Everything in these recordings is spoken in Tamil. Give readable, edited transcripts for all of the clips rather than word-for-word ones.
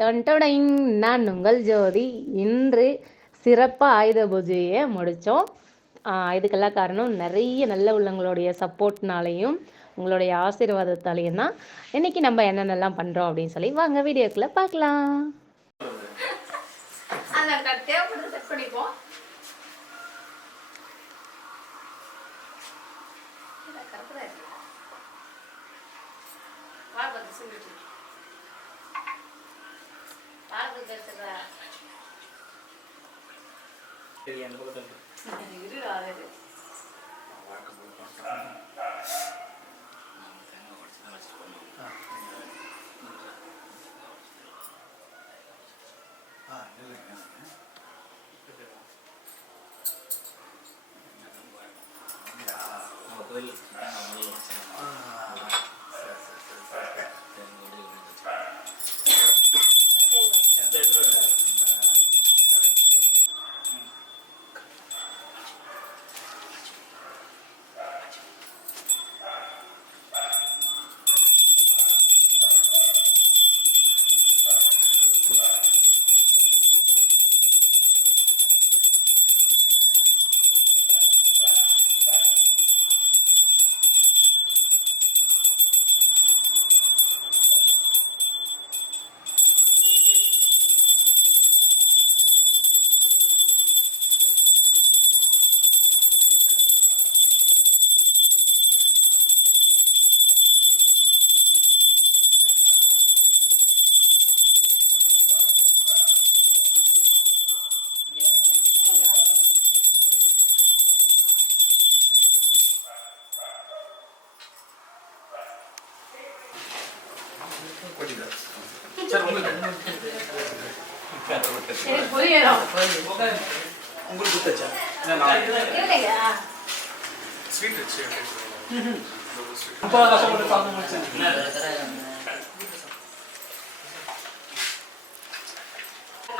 டொன்டொடைங், நான் உங்கள் ஜோதி. இன்று சிறப்பாக ஆயுத பூஜையை முடித்தோம். இதுக்கெல்லாம் காரணம் நிறைய நல்ல உள்ளங்களுடைய சப்போர்ட்னாலையும் உங்களுடைய ஆசீர்வாதத்தாலையும் தான். இன்றைக்கி நம்ம என்னென்னலாம் பண்ணுறோம் அப்படின்னு சொல்லி வாங்க வீடியோக்குள்ளே பார்க்கலாம்.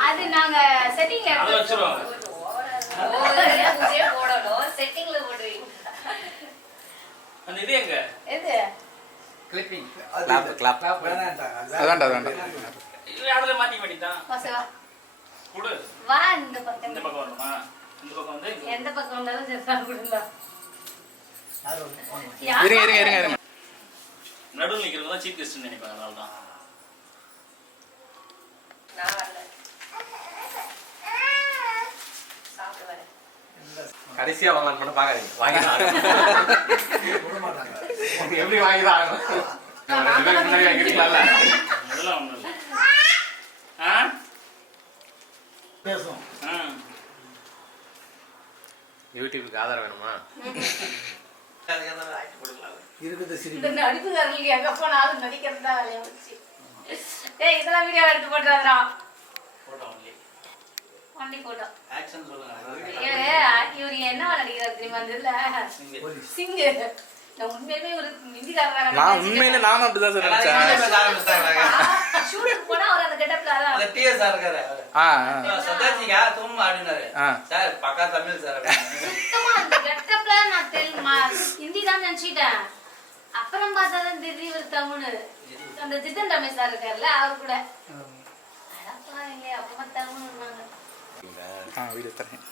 அது நாங்க செட்டிங்ல வச்சிரோம். போடணும் செட்டிங்ல போடுவீங்க. அந்த இது எங்க? எது? கிளிப்பிங். கிளாப் வேணாம்டா. அதான்டா. இது அதுல மாத்தி மாட்டிட்டான். வா. குடு. வா இந்த பக்கம் வரணுமா? இந்த பக்கம் வந்து எந்த பக்கம் வந்தாலும் சரியா குடுங்க. இருங்க. நடுவுல நிக்கிறவங்க தான் சீஃப் கெஸ்ட் நினைப்பாங்க அதனால தான். நான் வரல. சாப்பிட்டு வரேன். கடைசியா வாங்கலாம் பண்ண பாக்காதீங்க. வாங்கிடாங்க. போட மாட்டாங்க. எப்படி வாங்கிடாங்க? நான் முன்னாடி வாங்கிட்டீங்களா? அதெல்லாம் ஒண்ணும் இல்ல. பேசுவோம். யூடியூப்க்கு ஆதாரம் வேணுமா? இருக்குது சரி. இந்த நடிப்புகாரங்க எங்க போனாலும் நடிக்கிறதா வேலைய வச்சு. டேய் இதெல்லாம் வீடியோ எடுத்து போடுறாதடா. Photo only photo. ஆக்ஷன் சொல்லுங்க. இவரு என்ன நடிக்கிறார் தெரியுமா இதுல? சிங். நான் உண்மையிலே ஒரு ஹிந்திக்காரரா நான் உண்மையிலே நானும் அப்படிதான் நினைச்சேன். ஷூட்டுக்கு போனா அவர் அந்த கெட்டப்ல அந்த டிஎஸ் சார் இருக்காரு. சதாஜிகா தும் ஆடினாரு. சார் பக்கா தமிழ் சார். சுத்தமா அந்த கெட்டப்ல நான் ஹிந்தி தான் நினைச்சிட்டேன். அப்புறம் பார்த்தாதான் தெரியுது இவர் தமிழ். அந்த ஜிதன் ரமேஷ் சார் இருக்கார்ல அவர் கூட. அடப்பா இல்லையா அப்பமா தமிழ்னாங்க. வீடியோ தரேன்.